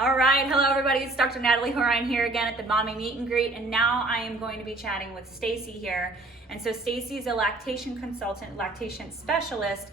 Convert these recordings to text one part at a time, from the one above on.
All right, hello everybody, it's Dr. Natalie Horan here again at the Mommy Meet and Greet, and now I am going to be chatting with Stacy here. And so Stacy is a lactation consultant, lactation specialist,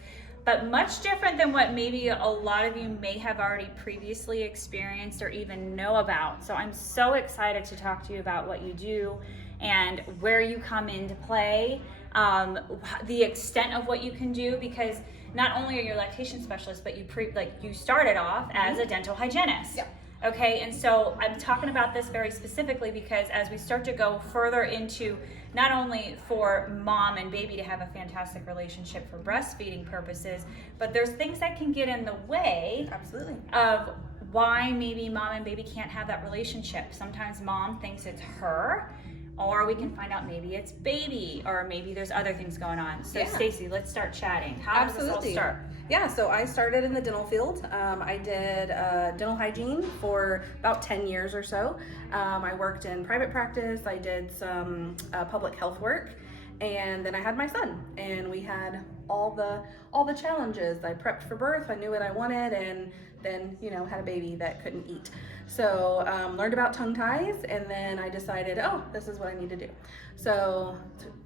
but much different than what maybe a lot of you may have already previously experienced or even know about. So I'm so excited to talk to you about what you do and where you come into play, the extent of what you can do, because not only are you a lactation specialist, but you started off as a dental hygienist. Yeah. Okay, and so I'm talking about this very specifically because as we start to go further into not only for mom and baby to have a fantastic relationship for breastfeeding purposes, but there's things that can get in the way Absolutely. of why maybe mom and baby can't have that relationship. Sometimes mom thinks it's her, or we can find out maybe it's baby, or maybe there's other things going on. So Yeah. Stacy, let's start chatting. How does this all start? Yeah, so I started in the dental field. I did dental hygiene for about 10 years or so. I worked in private practice. I did some public health work, and then I had my son, and we had all the challenges. I prepped for birth. I knew what I wanted, and then had a baby that couldn't eat. So learned about tongue ties, and then I decided, oh, this is what I need to do. So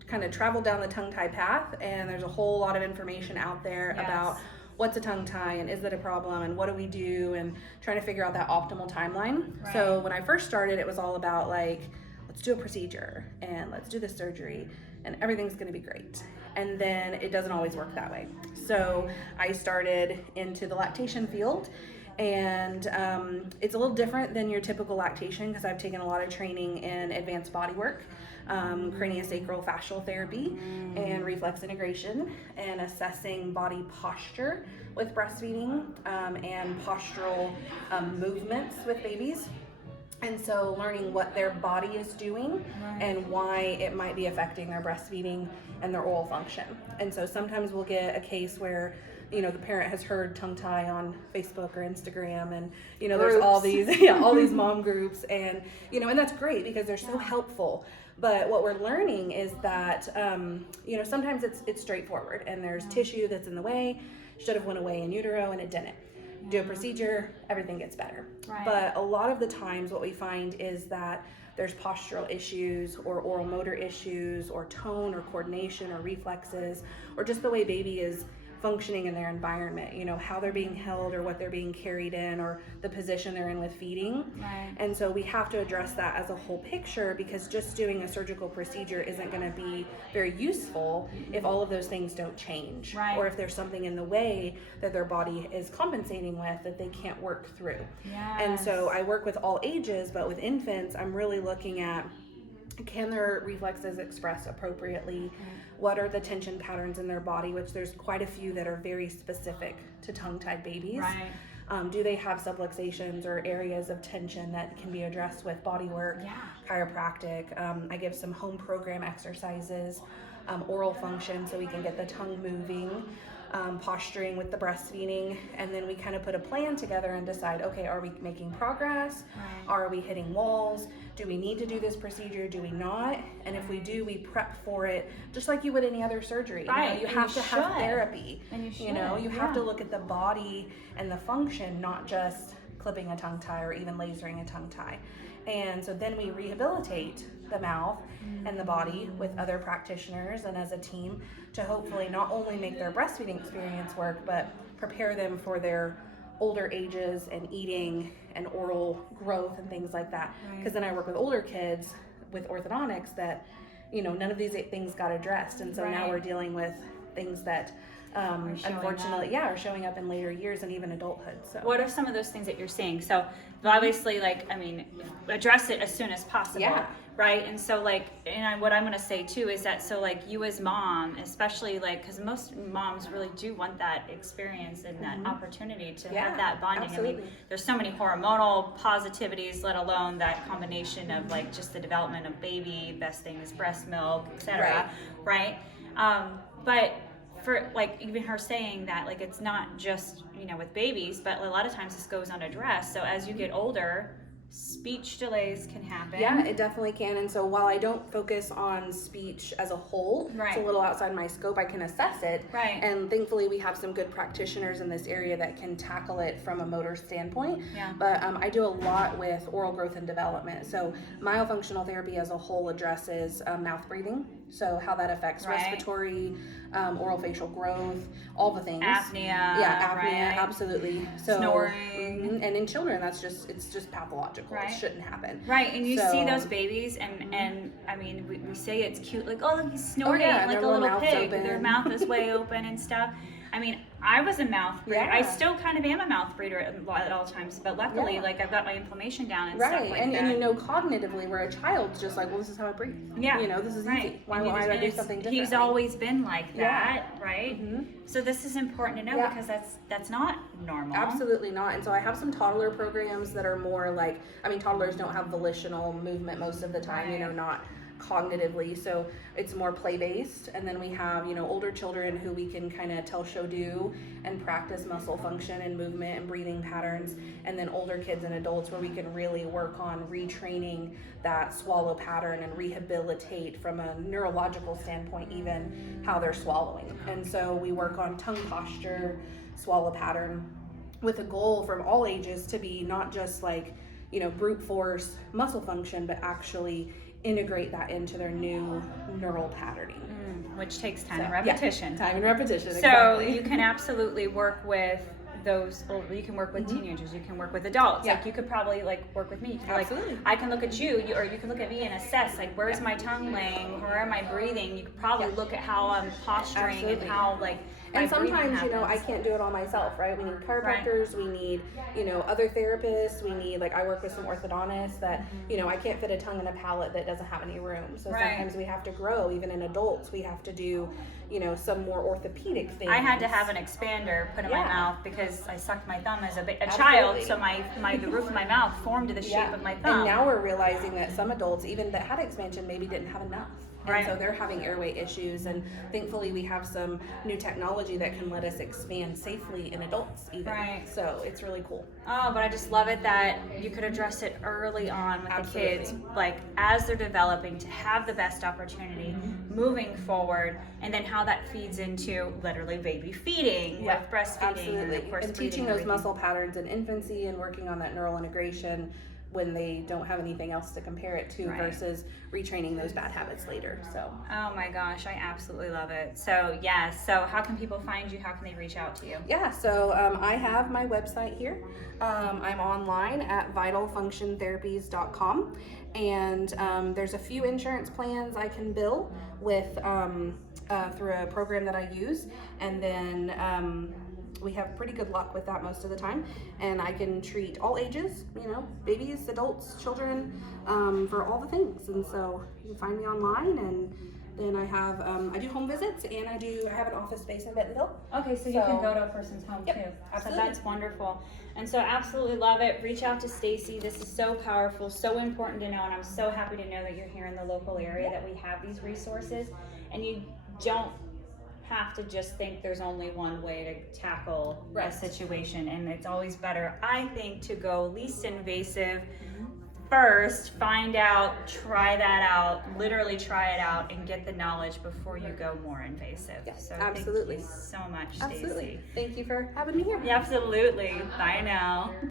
kind of traveled down the tongue tie path, and there's a whole lot of information out there about what's a tongue tie and is it a problem and what do we do, and trying to figure out that optimal timeline. Right. So when I first started, it was all about like, let's do a procedure and let's do the surgery and everything's going to be great. And then it doesn't always work that way. So I started into the lactation field, and it's a little different than your typical lactation because I've taken a lot of training in advanced body work, craniosacral fascial therapy, and reflex integration, and assessing body posture with breastfeeding, and postural movements with babies. And so learning what their body is doing and why it might be affecting their breastfeeding and their oral function. And so sometimes we'll get a case where the parent has heard tongue tie on Facebook or Instagram, and there's all these all these mom groups, and and that's great because they're so helpful. But what we're learning is that sometimes it's straightforward, and there's tissue that's in the way, should have went away in utero, and it didn't. Do a procedure, everything gets better. Right. But a lot of the times what we find is that there's postural issues or oral motor issues or tone or coordination or reflexes or just the way baby is functioning in their environment, how they're being held or what they're being carried in or the position they're in with feeding. Right. And so we have to address that as a whole picture, because just doing a surgical procedure isn't going to be very useful if all of those things don't change, or if there's something in the way that their body is compensating with that they can't work through. And so I work with all ages, but with infants, I'm really looking at, can their reflexes express appropriately? What are the tension patterns in their body, which there's quite a few that are very specific to tongue-tied babies. Right. Do they have subluxations or areas of tension that can be addressed with body work, chiropractic? I give some home program exercises, oral function so we can get the tongue moving, posturing with the breastfeeding, and then we kind of put a plan together and decide, okay, are we making progress? Are we hitting walls? Do we need to do this procedure? Do we not? And if we do, we prep for it just like you would any other surgery. You have to have therapy. And you have to look at the body and the function, not just clipping a tongue tie or even lasering a tongue tie. And so then we rehabilitate the mouth and the body with other practitioners and as a team to hopefully not only make their breastfeeding experience work, but prepare them for their older ages and eating and oral growth and things like that. Because then I work with older kids with orthodontics that, none of these things got addressed. And so now we're dealing with things that unfortunately, are showing up in later years and even adulthood. So what are some of those things that you're seeing? So obviously, address it as soon as possible, right? And so what I'm going to say too is that, so you as mom, especially because most moms really do want that experience and that opportunity to have that bonding. Absolutely. I mean, there's so many hormonal positivities, let alone that combination of just the development of baby, best thing is breast milk, etc. Right? But for even her saying that it's not just with babies, but a lot of times this goes unaddressed. So as you get older, speech delays can happen. Yeah, it definitely can. And so while I don't focus on speech as a whole, it's a little outside my scope, I can assess it. Right. And thankfully we have some good practitioners in this area that can tackle it from a motor standpoint. Yeah. But I do a lot with oral growth and development. So myofunctional therapy as a whole addresses mouth breathing. So how that affects respiratory, orofacial growth, all the things. Apnea. Yeah, apnea, absolutely. So snoring. And in children, it's just pathological. Right. It shouldn't happen. Right, and you see those babies, and I mean, we say it's cute, like, oh, look, he's snorting like a little pig. Their mouth is way open and stuff. I mean, I was a mouth breeder. I still kind of am a mouth breeder at all times, but luckily, like, I've got my inflammation down and stuff like that. And you know, cognitively, where a child's just like, well, this is how I breathe. Yeah. You know, this is easy. Why do I do something different? He's always been like that, right? So this is important to know because that's not normal. Absolutely not. And so I have some toddler programs that are more like, I mean, toddlers don't have volitional movement most of the time, you know, not cognitively, so it's more play-based. And then we have, you know, older children who we can kind of tell, show, do, and practice muscle function and movement and breathing patterns. And then older kids and adults where we can really work on retraining that swallow pattern and rehabilitate from a neurological standpoint even how they're swallowing. And so we work on tongue posture, swallow pattern, with a goal from all ages to be not just like, you know, brute force muscle function, but actually integrate that into their new neural patterning. Which takes time and repetition. Time and repetition, So exactly. you can absolutely work with those, or you can work with teenagers, you can work with adults. Like you could probably like work with me. You could like, I can look at you, or you can look at me and assess like, where's my tongue laying, where am I breathing? You could probably look at how I'm posturing and how like. And sometimes, you know, I can't do it all myself, right? We need chiropractors, we need, you know, other therapists, we need, like, I work with some orthodontists that, you know, I can't fit a tongue in a palate that doesn't have any room. So sometimes we have to grow, even in adults, we have to do, you know, some more orthopedic things. I had to have an expander put in my mouth because I sucked my thumb as a child, so the roof of my mouth formed to the shape of my thumb. And now we're realizing that some adults, even that had expansion, maybe didn't have enough. And so they're having airway issues, and thankfully we have some new technology that can let us expand safely in adults even. So it's really cool. Oh, but I just love it that you could address it early on with the kids, like as they're developing, to have the best opportunity moving forward, and then how that feeds into literally baby feeding with breastfeeding and of course and teaching those muscle patterns in infancy and working on that neural integration when they don't have anything else to compare it to versus retraining those bad habits later. So oh my gosh, I absolutely love it. So so how can people find you? How can they reach out to you? So I have my website here. I'm online at vitalfunctiontherapies.com, and there's a few insurance plans I can bill with through a program that I use, and then we have pretty good luck with that most of the time, and I can treat all ages, you know, babies, adults, children, for all the things. And so you can find me online, and then I have I do home visits, and I have an office space in Bentonville. Okay, so you can go to a person's home too. Absolutely. So that's wonderful. And so absolutely love it. Reach out to Stacy. This is so powerful, so important to know, and I'm so happy to know that you're here in the local area, that we have these resources, and you don't have to just think there's only one way to tackle a situation, and it's always better, I think, to go least invasive first, find out, try that out, literally try it out, and get the knowledge before you go more invasive. So absolutely. Thank you so much, Absolutely. Stacey. Thank you for having me here. Absolutely. Bye now.